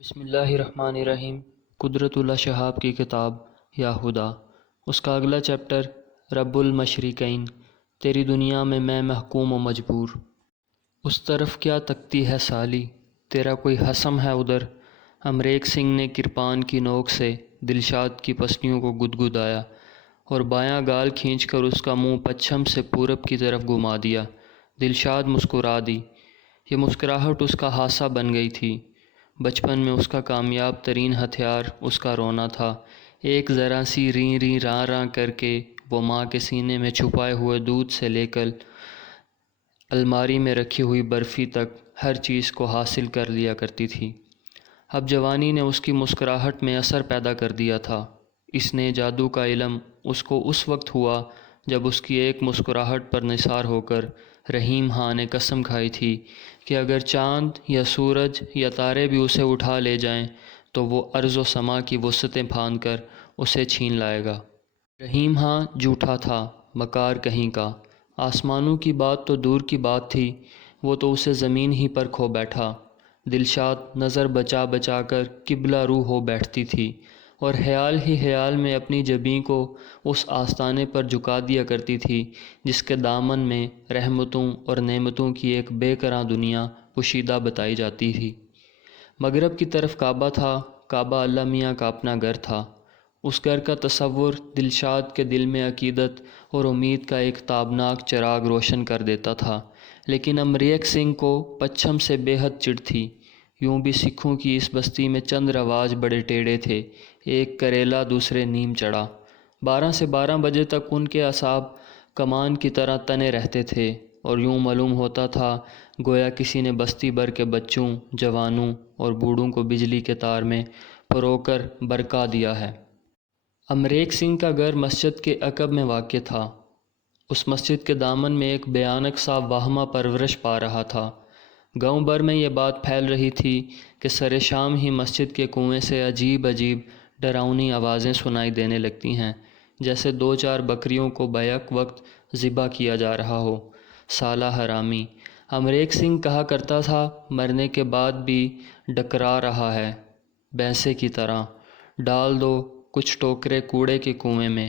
بسم اللہ الرحمن الرحیم۔ قدرت اللہ شہاب کی کتاب یا خدا، اس کا اگلا چیپٹر رب المشرقین، تیری دنیا میں میں محکوم و مجبور۔ اس طرف کیا تکتی ہے سالی، تیرا کوئی حسم ہے ادھر؟ امریک سنگھ نے کرپان کی نوک سے دلشاد کی پسلیوں کو گدگدایا اور بایاں گال کھینچ کر اس کا منہ پچھم سے پورب کی طرف گھما دیا۔ دلشاد مسکرا دی۔ یہ مسکراہٹ اس کا حادثہ بن گئی تھی۔ بچپن میں اس کا کامیاب ترین ہتھیار اس کا رونا تھا۔ ایک ذرا سی ریں ریں راں راں کر کے وہ ماں کے سینے میں چھپائے ہوئے دودھ سے لے کر الماری میں رکھی ہوئی برفی تک ہر چیز کو حاصل کر لیا کرتی تھی۔ اب جوانی نے اس کی مسکراہٹ میں اثر پیدا کر دیا تھا۔ اس نے جادو کا علم اس کو اس وقت ہوا جب اس کی ایک مسکراہٹ پر نثار ہو کر رحیم ہاں نے قسم کھائی تھی کہ اگر چاند یا سورج یا تارے بھی اسے اٹھا لے جائیں تو وہ ارض و سما کی وسعتیں پھاند کر اسے چھین لائے گا۔ رحیم ہاں جھوٹا تھا، مکار کہیں کا۔ آسمانوں کی بات تو دور کی بات تھی، وہ تو اسے زمین ہی پر کھو بیٹھا۔ دلشاد نظر بچا بچا کر قبلہ رو ہو بیٹھتی تھی اور خیال ہی خیال میں اپنی جبیں کو اس آستانے پر جھکا دیا کرتی تھی جس کے دامن میں رحمتوں اور نعمتوں کی ایک بے کراں دنیا پوشیدہ بتائی جاتی تھی۔ مغرب کی طرف کعبہ تھا۔ کعبہ اللہ میاں کا اپنا گھر تھا۔ اس گھر کا تصور دلشاد کے دل میں عقیدت اور امید کا ایک تابناک چراغ روشن کر دیتا تھا، لیکن امریک سنگھ کو پچھم سے بے حد چڑ تھی۔ یوں بھی سکھوں کی اس بستی میں چند رواج بڑے ٹیڑھے تھے، ایک کریلا دوسرے نیم چڑھا۔ 12 سے 12 بجے تک ان کے اعصاب کمان کی طرح تنے رہتے تھے اور یوں معلوم ہوتا تھا گویا کسی نے بستی بھر کے بچوں، جوانوں اور بوڑھوں کو بجلی کے تار میں پرو کر برقع دیا ہے۔ امریک سنگھ کا گھر مسجد کے عقب میں واقع تھا۔ اس مسجد کے دامن میں ایک بھیانک سا واہمہ پرورش پا رہا تھا۔ گاؤں بھر میں یہ بات پھیل رہی تھی کہ سر شام ہی مسجد کے کنویں سے عجیب عجیب ڈراؤنی آوازیں سنائی دینے لگتی ہیں، جیسے 2-4 بکریوں کو بیک وقت ذبح کیا جا رہا ہو۔ سالہ حرامی، امریک سنگھ کہا کرتا تھا، مرنے کے بعد بھی ڈکرا رہا ہے بھینسے کی طرح۔ ڈال دو کچھ ٹوکرے کوڑے کے کنویں میں۔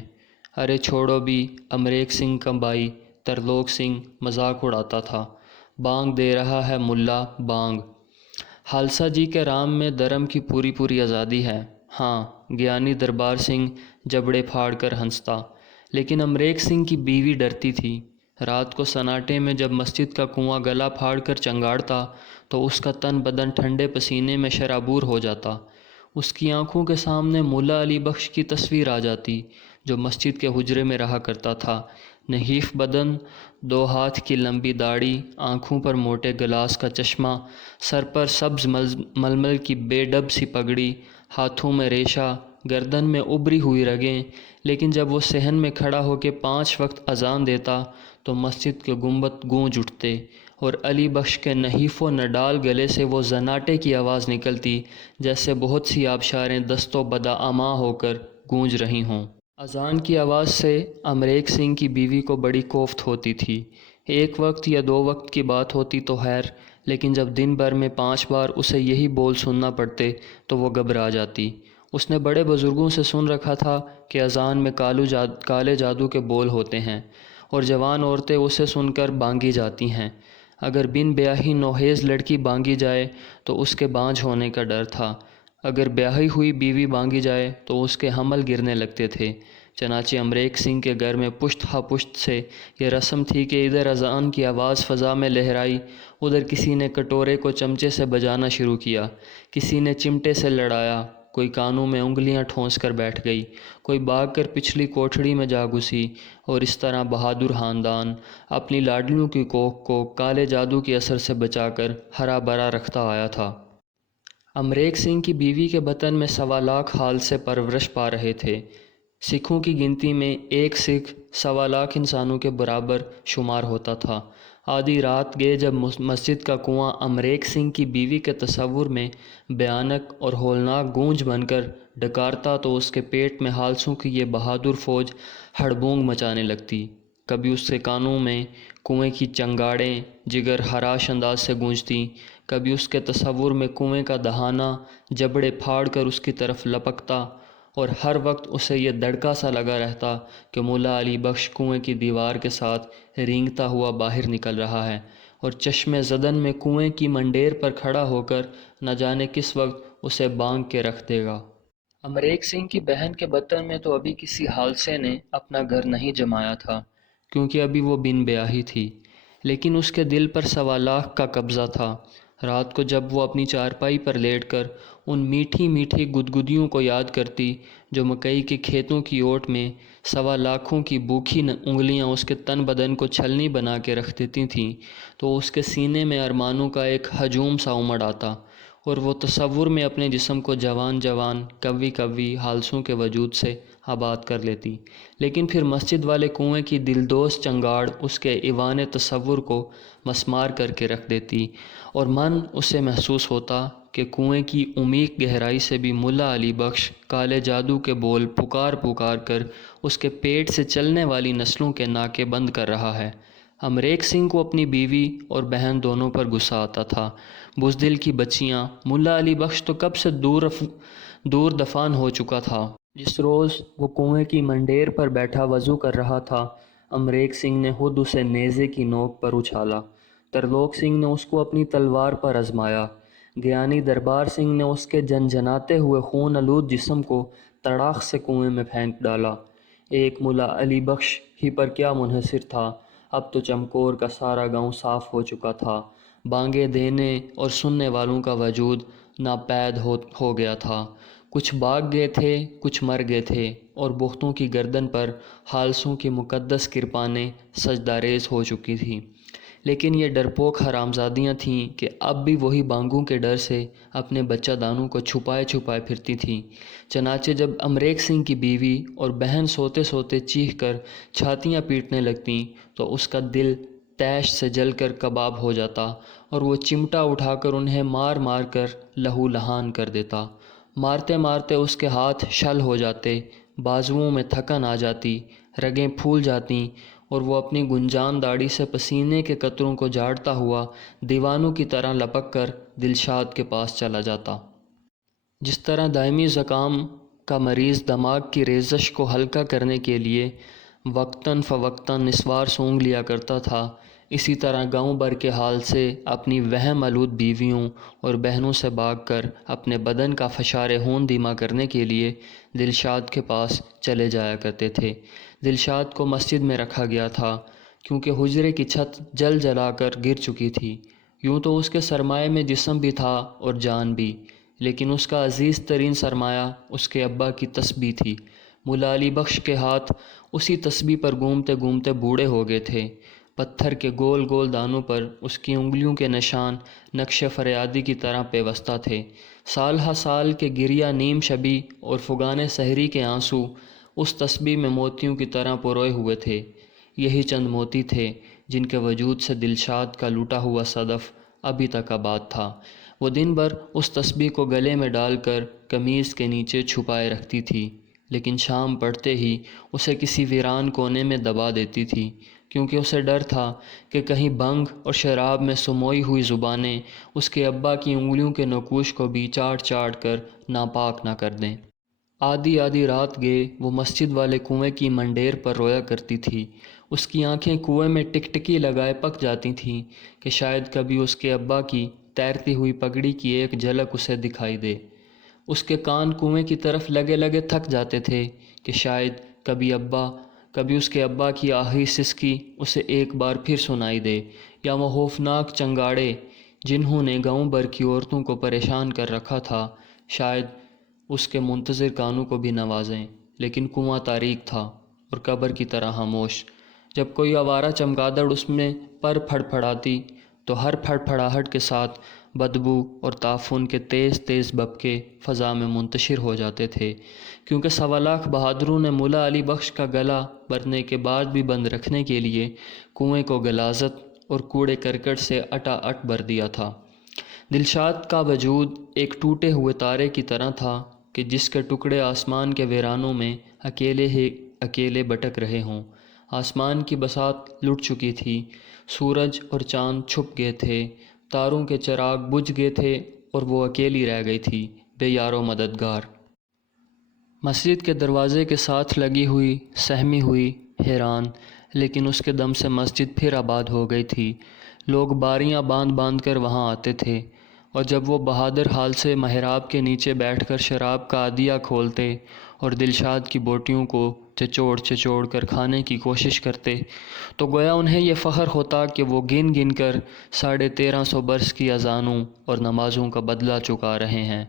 ارے چھوڑو بھی، امریک سنگھ کا بھائی ترلوک سنگھ مذاق اڑاتا تھا۔ بانگ دے رہا ہے ملا بانگ۔ خالصہ جی کے رام میں دھرم کی پوری پوری آزادی ہے۔ ہاں، گیانی دربار سنگھ جبڑے پھاڑ کر ہنستا، لیکن امریک سنگھ کی بیوی ڈرتی تھی۔ رات کو سناٹے میں جب مسجد کا کنواں گلا پھاڑ کر چنگاڑتا تو اس کا تن بدن ٹھنڈے پسینے میں شرابور ہو جاتا۔ اس کی آنکھوں کے سامنے ملا علی بخش کی تصویر آ جاتی جو مسجد کے حجرے میں رہا کرتا تھا۔ نحیف بدن، 2 ہاتھ کی لمبی داڑھی، آنکھوں پر موٹے گلاس کا چشمہ، سر پر سبز ململ کی بے ڈب سی پگڑی، ہاتھوں میں ریشہ، گردن میں ابری ہوئی رگیں۔ لیکن جب وہ صحن میں کھڑا ہو کے 5 وقت اذان دیتا تو مسجد کے گنبد گونج اٹھتے اور علی بخش کے نحیف و نڈال گلے سے وہ زناٹے کی آواز نکلتی جیسے بہت سی آبشاریں دست و بدآماں ہو کر گونج رہی ہوں۔ اذان کی آواز سے امریک سنگھ کی بیوی کو بڑی کوفت ہوتی تھی۔ 1 وقت یا 2 وقت کی بات ہوتی تو خیر، لیکن جب دن بھر میں 5 بار اسے یہی بول سننا پڑتے تو وہ گھبرا جاتی۔ اس نے بڑے بزرگوں سے سن رکھا تھا کہ اذان میں کالے جادو کے بول ہوتے ہیں اور جوان عورتیں اسے سن کر بانگی جاتی ہیں۔ اگر بن بیاہی نوخیز لڑکی بانگی جائے تو اس کے بانجھ ہونے کا ڈر تھا، اگر بیاہی ہوئی بیوی بانگی جائے تو اس کے حمل گرنے لگتے تھے۔ چنانچہ امریک سنگھ کے گھر میں پشت ہا پشت سے یہ رسم تھی کہ ادھر اذان کی آواز فضا میں لہرائی، ادھر کسی نے کٹورے کو چمچے سے بجانا شروع کیا، کسی نے چمٹے سے لڑایا، کوئی کانوں میں انگلیاں ٹھونس کر بیٹھ گئی، کوئی بھاگ کر پچھلی کوٹھڑی میں جا گھسی، اور اس طرح بہادر خاندان اپنی لاڈلیوں کی کوکھ کو کالے جادو کے اثر سے بچا کر ہرا بھرا رکھتا آیا تھا۔ امریک سنگھ کی بیوی کے بطن میں 1.25 لاکھ خال سے پرورش پا رہے تھے۔ سکھوں کی گنتی میں ایک سکھ 1.25 لاکھ انسانوں کے برابر شمار ہوتا تھا۔ آدھی رات گئے جب مسجد کا کنواں امریک سنگھ کی بیوی کے تصور میں بھیانک اور ہولناک گونج بن کر ڈکارتا تو اس کے پیٹ میں ہالسوں کی یہ بہادر فوج ہڑبونگ مچانے لگتی۔ کبھی اس کے کانوں میں کنویں کی چنگاڑیں جگر حراش انداز سے گونجتیں، کبھی اس کے تصور میں کنویں کا دہانہ جبڑے پھاڑ کر اس کی طرف لپکتا، اور ہر وقت اسے یہ دڑکا سا لگا رہتا کہ ملا علی بخش کنویں کی دیوار کے ساتھ رینگتا ہوا باہر نکل رہا ہے، اور چشم زدن میں کنویں کی منڈیر پر کھڑا ہو کر نہ جانے کس وقت اسے بانگ کے رکھ دے گا۔ امریک سنگھ کی بہن کے بطن میں تو ابھی کسی حادثے نے اپنا گھر نہیں جمایا تھا، کیونکہ ابھی وہ بن بیاہی تھی، لیکن اس کے دل پر 1.25 کا قبضہ تھا۔ رات کو جب وہ اپنی چارپائی پر لیٹ کر ان میٹھی میٹھی گدگدیوں کو یاد کرتی جو مکئی کے کھیتوں کی اوٹ میں 1.25 کی بوکھی انگلیاں اس کے تن بدن کو چھلنی بنا کے رکھ دیتی تھیں، تو اس کے سینے میں ارمانوں کا ایک ہجوم سا امڑ آتا، اور وہ تصور میں اپنے جسم کو جوان جوان کوی کوی حالسوں کے وجود سے آباد کر لیتی، لیکن پھر مسجد والے کنویں کی دلدوز چنگاڑ اس کے ایوان تصور کو مسمار کر کے رکھ دیتی، اور من اسے محسوس ہوتا کہ کنویں کی عمیق گہرائی سے بھی ملا علی بخش کالے جادو کے بول پکار پکار کر اس کے پیٹ سے چلنے والی نسلوں کے ناکے بند کر رہا ہے۔ امریک سنگھ کو اپنی بیوی اور بہن دونوں پر غصہ آتا تھا۔ بزدل کی بچیاں، ملا علی بخش تو کب سے دور دفان ہو چکا تھا۔ جس روز وہ کنویں کی منڈیر پر بیٹھا وضو کر رہا تھا، امریک سنگھ نے خود اسے نیزے کی نوک پر اچھالا۔ ترلوک سنگھ نے اس کو اپنی تلوار پر آزمایا۔ گیانی دربار سنگھ نے اس کے جنجناتے ہوئے خون آلود جسم کو تڑاخ سے کنویں میں پھینک ڈالا۔ ایک ملا علی بخش ہی پر کیا منحصر تھا، اب تو چمکور کا سارا گاؤں صاف ہو چکا تھا۔ بانگیں دینے اور سننے والوں کا وجود ناپید ہو گیا تھا۔ کچھ بھاگ گئے تھے، کچھ مر گئے تھے، اور بختوں کی گردن پر حالسوں کی مقدس کرپانیں سجدہ ریز ہو چکی تھیں۔ لیکن یہ ڈرپوک حرامزادیاں تھیں کہ اب بھی وہی بانگوں کے ڈر سے اپنے بچہ دانوں کو چھپائے چھپائے پھرتی تھیں۔ چنانچہ جب امریک سنگھ کی بیوی اور بہن سوتے سوتے چیخ کر چھاتیاں پیٹنے لگتیں تو اس کا دل تیش سے جل کر کباب ہو جاتا، اور وہ چمٹا اٹھا کر انہیں مار مار کر لہو لہان کر دیتا۔ مارتے مارتے اس کے ہاتھ شل ہو جاتے، بازوؤں میں تھکن آ جاتی، رگیں پھول جاتیں، اور وہ اپنی گنجان داڑھی سے پسینے کے قطروں کو جھاڑتا ہوا دیوانوں کی طرح لپک کر دلشاد کے پاس چلا جاتا۔ جس طرح دائمی زکام کا مریض دماغ کی ریزش کو ہلکا کرنے کے لیے وقتاً فوقتاً نسوار سونگھ لیا کرتا تھا، اسی طرح گاؤں بھر کے حال سے اپنی وہم آلود بیویوں اور بہنوں سے بھاگ کر اپنے بدن کا فشار خون دھیما کرنے کے لیے دلشاد کے پاس چلے جایا کرتے تھے۔ دلشاد کو مسجد میں رکھا گیا تھا، کیونکہ حجرے کی چھت جل جلا کر گر چکی تھی۔ یوں تو اس کے سرمایے میں جسم بھی تھا اور جان بھی، لیکن اس کا عزیز ترین سرمایہ اس کے ابا کی تسبیح تھی۔ ملا علی بخش کے ہاتھ اسی تسبیح پر گھومتے گھومتے بوڑھے ہو گئے تھے۔ پتھر کے گول گول دانوں پر اس کی انگلیوں کے نشان نقش فریادی کی طرح پیوستہ تھے۔ سال ہا سال کے گریہ نیم شبی اور فغان سحری کے آنسو اس تسبیح میں موتیوں کی طرح پروئے ہوئے تھے۔ یہی چند موتی تھے جن کے وجود سے دلشاد کا لوٹا ہوا صدف ابھی تک آباد تھا۔ وہ دن بھر اس تسبیح کو گلے میں ڈال کر قمیض کے نیچے چھپائے رکھتی تھی، لیکن شام پڑتے ہی اسے کسی ویران کونے میں دبا دیتی تھی، کیونکہ اسے ڈر تھا کہ کہیں بھنگ اور شراب میں سموئی ہوئی زبانیں اس کے ابا کی انگلیوں کے نقوش کو بھی چاٹ چاٹ کر ناپاک نہ کر دیں۔ آدھی آدھی رات گئے وہ مسجد والے کنویں کی منڈیر پر رویا کرتی تھی۔ اس کی آنکھیں کنویں میں ٹکٹکی لگائے پک جاتی تھیں کہ شاید کبھی اس کے ابا کی تیرتی ہوئی پگڑی کی ایک جھلک اسے دکھائی دے۔ اس کے کان کنویں کی طرف لگے لگے تھک جاتے تھے کہ شاید کبھی اس کے ابا کی آخری سسکی اسے ایک بار پھر سنائی دے، یا وہ خوفناک چنگاڑے جنہوں نے گاؤں بھر کی عورتوں کو پریشان کر رکھا تھا شاید اس کے منتظر کانوں کو بھی نوازیں۔ لیکن کنواں تاریک تھا اور قبر کی طرح خاموش۔ جب کوئی آوارہ چمگادڑ اس میں پر پھڑ پھڑاتی تو ہر پھڑ پھڑاہٹ کے ساتھ بدبو اور تعفن کے تیز تیز بھبکے فضا میں منتشر ہو جاتے تھے، کیونکہ 1.25 بہادروں نے ملا علی بخش کا گلا مرنے کے بعد بھی بند رکھنے کے لیے کنویں کو غلاظت اور کوڑے کرکٹ سے اٹا اٹ بھر دیا تھا۔ دلشاد کا وجود ایک ٹوٹے ہوئے تارے کی طرح تھا کہ جس کے ٹکڑے آسمان کے ویرانوں میں اکیلے بھٹک رہے ہوں۔ آسمان کی بساط لٹ چکی تھی، سورج اور چاند چھپ گئے تھے، تاروں کے چراغ بجھ گئے تھے اور وہ اکیلی رہ گئی تھی، بے یار و مددگار۔ مسجد کے دروازے کے ساتھ لگی ہوئی، سہمی ہوئی، حیران، لیکن اس کے دم سے مسجد پھر آباد ہو گئی تھی۔ لوگ باریاں باندھ باندھ کر وہاں آتے تھے، اور جب وہ بہادر حال سے محراب کے نیچے بیٹھ کر شراب کا عادیہ کھولتے اور دلشاد کی بوٹیوں کو چچوڑ کر کھانے کی کوشش کرتے تو گویا انہیں یہ فخر ہوتا کہ وہ گن گن کر 1350 برس کی اذانوں اور نمازوں کا بدلہ چکا رہے ہیں۔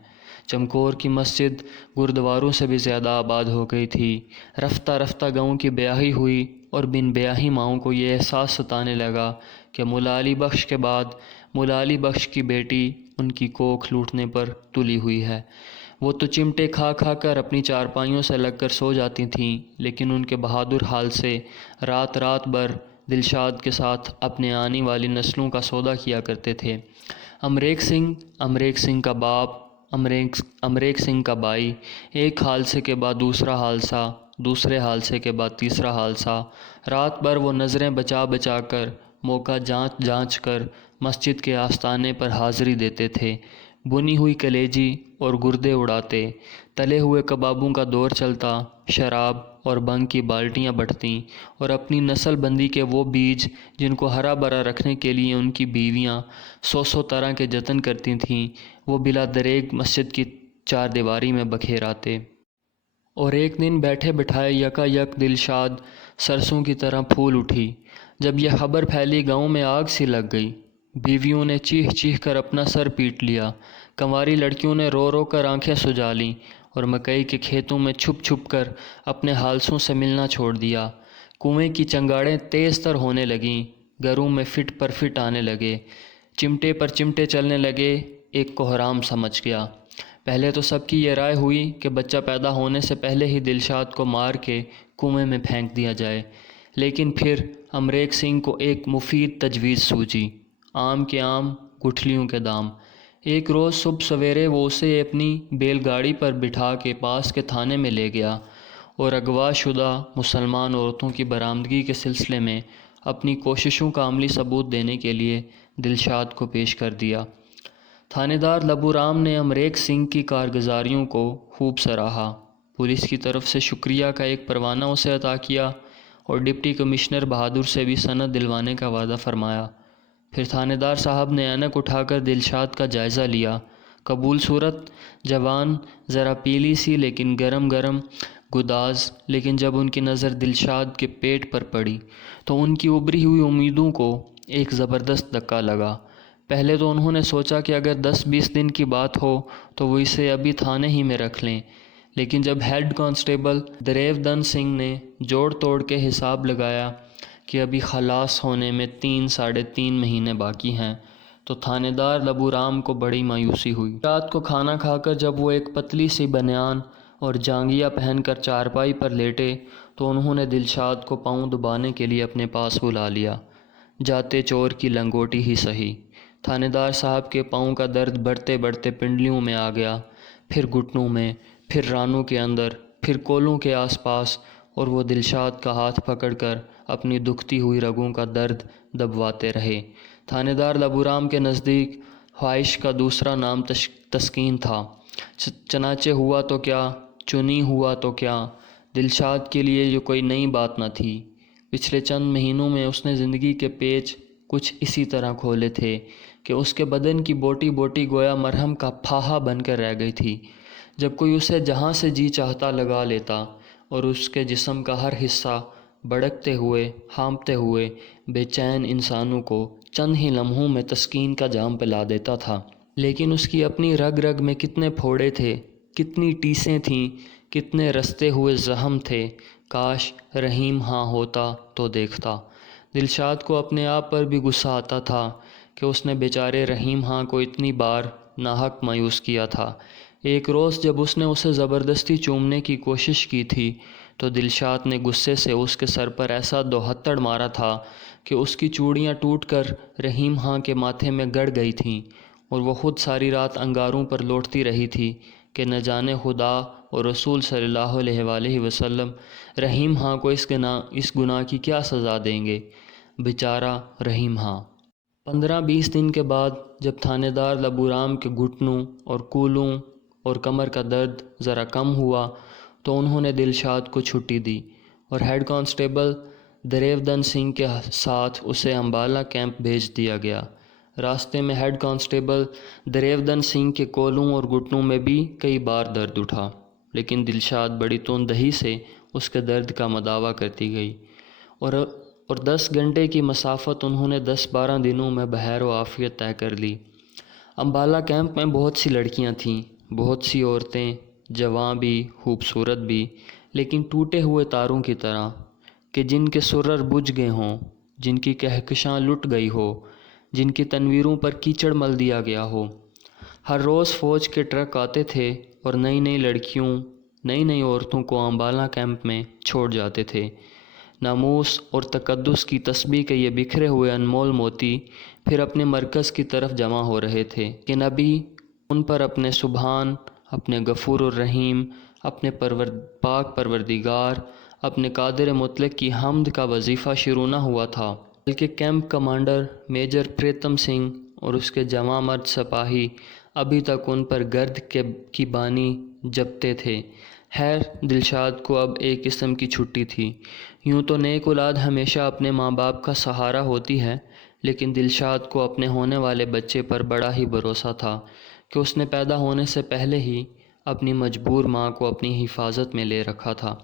چمکور کی مسجد گردواروں سے بھی زیادہ آباد ہو گئی تھی۔ رفتہ رفتہ گاؤں کی بیاہی ہوئی اور بن بیاہی ماؤں کو یہ احساس ستانے لگا کہ مولا علی بخش کے بعد مولا علی بخش کی بیٹی ان کی کوکھ لوٹنے پر تلی ہوئی ہے۔ وہ تو چمٹے کھا کھا کر اپنی چارپائیوں سے لگ کر سو جاتی تھیں، لیکن ان کے بہادر حال سے رات بھر دلشاد کے ساتھ اپنے آنے والی نسلوں کا سودا کیا کرتے تھے۔ امریک سنگھ کا باپ، امریک سنگھ کا بھائی، ایک حادثے کے بعد دوسرا حادثہ، دوسرے حادثے کے بعد تیسرا حادثہ، رات بھر وہ نظریں بچا بچا کر، موقع جانچ کر مسجد کے آستانے پر حاضری دیتے تھے، بنی ہوئی کلیجی اور گردے اڑاتے، تلے ہوئے کبابوں کا دور چلتا، شراب اور بنگ کی بالٹیاں بٹتیں، اور اپنی نسل بندی کے وہ بیج جن کو ہرا بھرا رکھنے کے لیے ان کی بیویاں 100 طرح کے جتن کرتی تھیں، وہ بلا دریغ مسجد کی چار دیواری میں بکھیر آتے۔ اور ایک دن بیٹھے بٹھائے یکا یک دلشاد سرسوں کی طرح پھول اٹھی۔ جب یہ خبر پھیلی گاؤں میں آگ سی لگ گئی۔ بیویوں نے چیخ چیخ کر اپنا سر پیٹ لیا، کنواری لڑکیوں نے رو رو کر آنکھیں سجا لیں، اور مکئی کے کھیتوں میں چھپ چھپ کر اپنے حالسوں سے ملنا چھوڑ دیا۔ کنویں کی چنگاڑیں تیز تر ہونے لگیں، گھروں میں فٹ پر فٹ آنے لگے، چمٹے پر چمٹے چلنے لگے، ایک کوہرام سمجھ گیا۔ پہلے تو سب کی یہ رائے ہوئی کہ بچہ پیدا ہونے سے پہلے ہی دلشاد کو مار کے کنویں میں پھینک دیا جائے، لیکن پھر امریک سنگھ کو ایک مفید تجویز سوجی، آم کے آم گٹھلیوں کے دام۔ ایک روز صبح سویرے وہ اسے اپنی بیل گاڑی پر بٹھا کے پاس کے تھانے میں لے گیا اور اغوا شدہ مسلمان عورتوں کی برآمدگی کے سلسلے میں اپنی کوششوں کا عملی ثبوت دینے کے لیے دلشاد کو پیش کر دیا۔ تھانے دار لبو رام نے امریک سنگھ کی کارگزاریوں کو خوب سراہا، پولیس کی طرف سے شکریہ کا ایک پروانہ اسے عطا کیا اور ڈپٹی کمشنر بہادر سے بھی سند دلوانے کا وعدہ فرمایا۔ پھر تھانے دار صاحب نے اینک اٹھا کر دلشاد کا جائزہ لیا۔ قبول صورت، جوان، ذرا پیلی سی لیکن گرم گداز، لیکن جب ان کی نظر دلشاد کے پیٹ پر پڑی تو ان کی ابری ہوئی امیدوں کو ایک زبردست دھکا لگا۔ پہلے تو انہوں نے سوچا کہ اگر 10-20 دن کی بات ہو تو وہ اسے ابھی تھانے ہی میں رکھ لیں، لیکن جب ہیڈ کانسٹیبل دریو دن سنگھ نے جوڑ توڑ کے حساب لگایا کہ ابھی خلاص ہونے میں 3-3.5 مہینے باقی ہیں تو تھانے دار لبو رام کو بڑی مایوسی ہوئی۔ رات کو کھانا کھا کر جب وہ ایک پتلی سی بنیان اور جانگیہ پہن کر چارپائی پر لیٹے تو انہوں نے دلشاد کو پاؤں دبانے کے لیے اپنے پاس بلا لیا، جاتے چور کی لنگوٹی ہی سہی۔ تھانے دار صاحب کے پاؤں کا درد بڑھتے بڑھتے پنڈلیوں میں آ گیا، پھر گھٹنوں میں، پھر رانوں کے اندر، پھر کولوں کے آس پاس، اور وہ دلشاد کا ہاتھ پکڑ کر اپنی دکھتی ہوئی رگوں کا درد دبواتے رہے۔ تھانے دار لبو رام کے نزدیک خواہش کا دوسرا نام تسکین تھا۔ چنانچہ ہوا تو کیا، چنی ہوا تو کیا، دلشاد کے لیے یہ کوئی نئی بات نہ تھی۔ پچھلے چند مہینوں میں اس نے زندگی کے پیچ کچھ اسی طرح کھولے تھے کہ اس کے بدن کی بوٹی بوٹی گویا مرہم کا پھاہا بن کر رہ گئی تھی۔ جب کوئی اسے جہاں سے جی چاہتا لگا لیتا اور اس کے جسم کا ہر حصہ بڑکتے ہوئے، ہانپتے ہوئے بے چین انسانوں کو چند ہی لمحوں میں تسکین کا جام پلا دیتا تھا۔ لیکن اس کی اپنی رگ رگ میں کتنے پھوڑے تھے، کتنی ٹیسیں تھیں، کتنے رستے ہوئے زخم تھے، کاش رحیم ہاں ہوتا تو دیکھتا۔ دلشاد کو اپنے آپ پر بھی غصہ آتا تھا کہ اس نے بیچارے رحیم ہاں کو اتنی بار ناحق مایوس کیا تھا۔ ایک روز جب اس نے اسے زبردستی چومنے کی کوشش کی تھی تو دلشاد نے غصے سے اس کے سر پر ایسا دوہتڑ مارا تھا کہ اس کی چوڑیاں ٹوٹ کر رحیم ہاں کے ماتھے میں گڑ گئی تھیں، اور وہ خود ساری رات انگاروں پر لوٹتی رہی تھی کہ نہ جانے خدا اور رسول صلی اللہ علیہ وآلہ وسلم رحیم ہاں کو اس گناہ کی کیا سزا دیں گے۔ بیچارہ رحیم ہاں۔ 15-20 دن کے بعد جب تھانے دار لبو رام کے گھٹنوں اور کولوں اور کمر کا درد ذرا کم ہوا تو انہوں نے دلشاد کو چھٹی دی اور ہیڈ کانسٹیبل دریودن سنگھ کے ساتھ اسے امبالہ کیمپ بھیج دیا گیا۔ راستے میں ہیڈ کانسٹیبل دریودن سنگھ کے کولوں اور گھٹنوں میں بھی کئی بار درد اٹھا، لیکن دلشاد بڑی تنددہی سے اس کے درد کا مداوع کرتی گئی اور 10 گھنٹے کی مسافت انہوں نے 10-12 دنوں میں بخیر و عافیت طے کر لی۔ امبالہ کیمپ میں بہت سی لڑکیاں تھیں، بہت سی عورتیں، جواں بھی خوبصورت بھی، لیکن ٹوٹے ہوئے تاروں کی طرح کہ جن کے سرر بجھ گئے ہوں، جن کی کہکشاں لٹ گئی ہو، جن کی تنویروں پر کیچڑ مل دیا گیا ہو۔ ہر روز فوج کے ٹرک آتے تھے اور نئی نئی لڑکیوں، نئی نئی عورتوں کو امبالہ کیمپ میں چھوڑ جاتے تھے۔ ناموس اور تقدس کی تسبیح کے یہ بکھرے ہوئے انمول موتی پھر اپنے مرکز کی طرف جمع ہو رہے تھے کہ نبی ان پر اپنے سبحان، اپنے غفور الرحیم، اپنے پاک پروردگار، اپنے قادر مطلق کی حمد کا وظیفہ شروع نہ ہوا تھا، بلکہ camp commander major Pritam Singh اور اس کے جواں مرد سپاہی ابھی تک ان پر گرد کی بانی جپتے تھے۔ خیر، دلشاد کو اب ایک قسم کی چھٹی تھی۔ یوں تو نیک اولاد ہمیشہ اپنے ماں باپ کا سہارا ہوتی ہے، لیکن دلشاد کو اپنے ہونے والے بچے پر بڑا ہی بھروسہ تھا کہ اس نے پیدا ہونے سے پہلے ہی اپنی مجبور ماں کو اپنی حفاظت میں لے رکھا تھا۔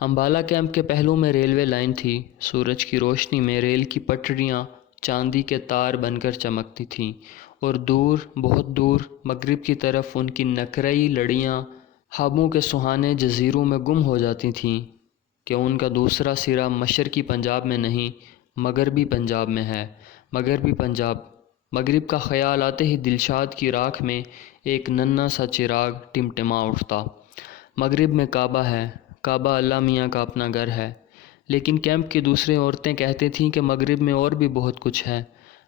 امبالہ کیمپ کے پہلو میں ریلوے لائن تھی۔ سورج کی روشنی میں ریل کی پٹریاں چاندی کے تار بن کر چمکتی تھیں اور دور، بہت دور، مغرب کی طرف ان کی نقرئی لڑیاں خوابوں کے سہانے جزیروں میں گم ہو جاتی تھیں کہ ان کا دوسرا سرا مشرقی پنجاب میں نہیں، مغربی پنجاب میں ہے۔ مغربی پنجاب۔ مغرب کا خیال آتے ہی دلشاد کی راکھ میں ایک ننھا سا چراغ ٹمٹما اٹھتا۔ مغرب میں کعبہ ہے، کعبہ اللہ میاں کا اپنا گھر ہے، لیکن کیمپ کی دوسری عورتیں کہتی تھیں کہ مغرب میں اور بھی بہت کچھ ہے۔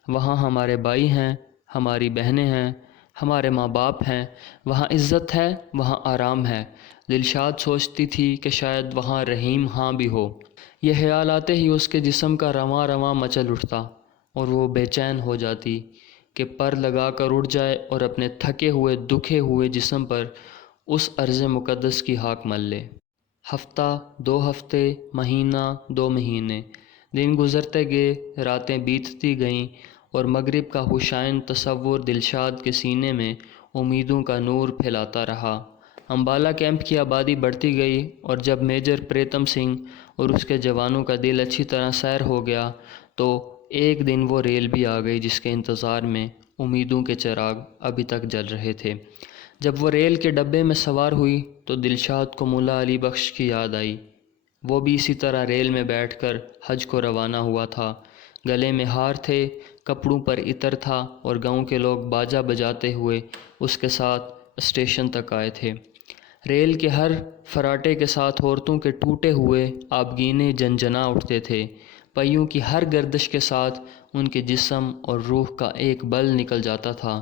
وہاں ہمارے بھائی ہیں، ہماری بہنیں ہیں، ہمارے ماں باپ ہیں، وہاں عزت ہے، وہاں آرام ہے۔ دلشاد سوچتی تھی کہ شاید وہاں رحیم ہاں بھی ہو۔ یہ خیال آتے ہی اس کے جسم کا رواں رواں مچل اٹھتا اور وہ بے چین ہو جاتی کہ پر لگا کر اٹھ جائے اور اپنے تھکے ہوئے، دکھے ہوئے جسم پر اس ارض مقدس کی ہاک مل لے۔ ہفتہ، 2 ہفتے، مہینہ، 2 مہینے، دن گزرتے گئے، راتیں بیتتی گئیں اور مغرب کا خوشائن تصور دلشاد کے سینے میں امیدوں کا نور پھیلاتا رہا۔ امبالہ کیمپ کی آبادی بڑھتی گئی اور جب میجر پریتم سنگھ اور اس کے جوانوں کا دل اچھی طرح سیر ہو گیا تو ایک دن وہ ریل بھی آ گئی جس کے انتظار میں امیدوں کے چراغ ابھی تک جل رہے تھے۔ جب وہ ریل کے ڈبے میں سوار ہوئی تو دلشاد کو مولا علی بخش کی یاد آئی۔ وہ بھی اسی طرح ریل میں بیٹھ کر حج کو روانہ ہوا تھا۔ گلے میں ہار تھے، کپڑوں پر عطر تھا اور گاؤں کے لوگ باجا بجاتے ہوئے اس کے ساتھ اسٹیشن تک آئے تھے۔ ریل کے ہر فراٹے کے ساتھ عورتوں کے ٹوٹے ہوئے آبگینے جنجنا اٹھتے تھے۔ پہیوں کی ہر گردش کے ساتھ ان کے جسم اور روح کا ایک بل نکل جاتا تھا۔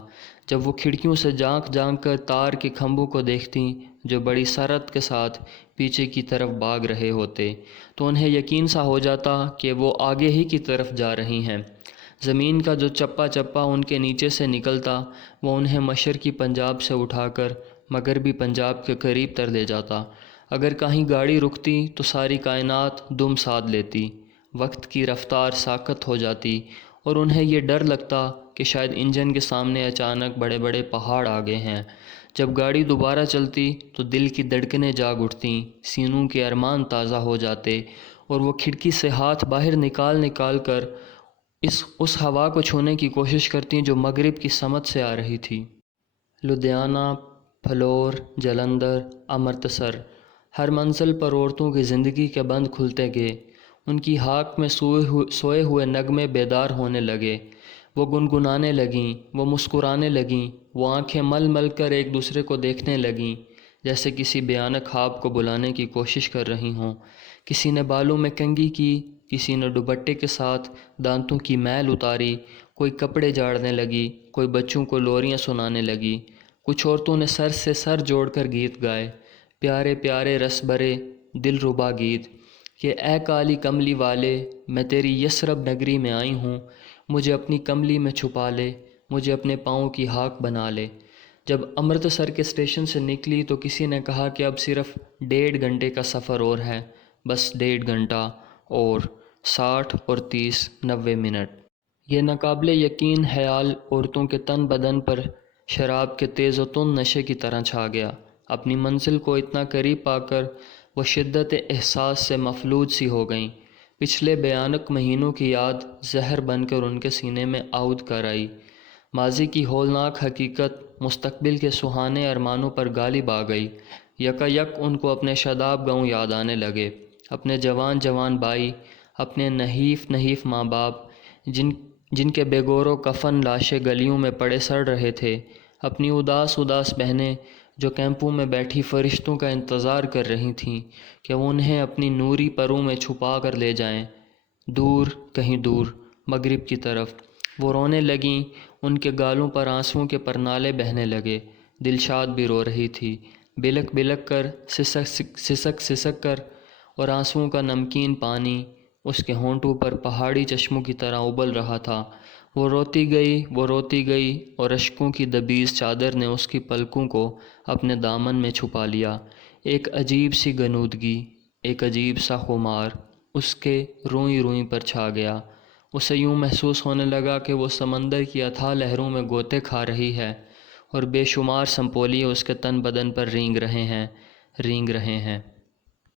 جب وہ کھڑکیوں سے جھانک جھانک کر تار کے کھمبوں کو دیکھتیں جو بڑی سرعت کے ساتھ پیچھے کی طرف بھاگ رہے ہوتے تو انہیں یقین سا ہو جاتا کہ وہ آگے ہی کی طرف جا رہی ہیں۔ زمین کا جو چپا چپا ان کے نیچے سے نکلتا وہ انہیں مشرقی پنجاب سے اٹھا کر مغربی پنجاب کے قریب تر لے جاتا۔ اگر کہیں گاڑی رکتی تو ساری کائنات دم سادھ لیتی، وقت کی رفتار ساکت ہو جاتی اور انہیں یہ ڈر لگتا کہ شاید انجن کے سامنے اچانک بڑے بڑے پہاڑ آ گئے ہیں۔ جب گاڑی دوبارہ چلتی تو دل کی دھڑکنیں جاگ اٹھتیں، سینوں کے ارمان تازہ ہو جاتے اور وہ کھڑکی سے ہاتھ باہر نکال کر اس ہوا کو چھونے کی کوشش کرتی جو مغرب کی سمت سے آ رہی تھی۔ لدھیانہ، پھلور، جلندھر، امرتسر، ہر منزل پر عورتوں کی زندگی کے بند کھلتے گئے۔ ان کی ہاک میں سوئے ہوئے نغمے بیدار ہونے لگے۔ وہ گنگنانے لگیں، وہ مسکرانے لگیں، وہ آنکھیں مل مل کر ایک دوسرے کو دیکھنے لگیں جیسے کسی بھیانک خواب کو بلانے کی کوشش کر رہی ہوں۔ کسی نے بالوں میں کنگھی کی، کسی نے دوپٹے کے ساتھ دانتوں کی میل اتاری، کوئی کپڑے جھاڑنے لگی، کوئی بچوں کو لوریاں سنانے لگی، کچھ عورتوں نے سر سے سر جوڑ کر گیت گائے، پیارے پیارے رس برے دل ربا گیت، کہ اے کالی کملی والے میں تیری یثرب نگری میں آئی ہوں، مجھے اپنی کملی میں چھپا لے، مجھے اپنے پاؤں کی ہاک بنا لے۔ جب امرتسر کے اسٹیشن سے نکلی تو کسی نے کہا کہ اب صرف 1.5 گھنٹے کا سفر اور ہے، بس 1.5 گھنٹہ اور 60 اور 30 90 منٹ۔ یہ ناقابل یقین خیال عورتوں کے تن بدن پر شراب کے تیز و تند نشے کی طرح چھا گیا۔ اپنی منزل کو اتنا قریب پا کر وہ شدت احساس سے مفلوج سی ہو گئیں۔ پچھلے بھیانک مہینوں کی یاد زہر بن کر ان کے سینے میں عود کر آئی۔ ماضی کی ہولناک حقیقت مستقبل کے سہانے ارمانوں پر غالب آ گئی۔ یکا یک ان کو اپنے شاداب گاؤں یاد آنے لگے، اپنے جوان جوان بھائی، اپنے نحیف نحیف ماں باپ جن کے بے گور و کفن لاشیں گلیوں میں پڑے سڑ رہے تھے، اپنی اداس اداس بہنیں جو کیمپوں میں بیٹھی فرشتوں کا انتظار کر رہی تھیں کہ وہ انہیں اپنی نوری پروں میں چھپا کر لے جائیں دور، کہیں دور مغرب کی طرف۔ وہ رونے لگیں، ان کے گالوں پر آنسوؤں کے پرنالے بہنے لگے۔ دلشاد بھی رو رہی تھی، بلک بلک کر، سسک سسک کر، اور آنسوؤں کا نمکین پانی اس کے ہونٹوں پر پہاڑی چشموں کی طرح ابل رہا تھا۔ وہ روتی گئی اور اشکوں کی دبیز چادر نے اس کی پلکوں کو اپنے دامن میں چھپا لیا۔ ایک عجیب سی غنودگی، ایک عجیب سا خمار اس کے روئیں روئیں پر چھا گیا۔ اسے یوں محسوس ہونے لگا کہ وہ سمندر کی اتھاہ لہروں میں غوطے کھا رہی ہے اور بے شمار سنپولیے اس کے تن بدن پر رینگ رہے ہیں۔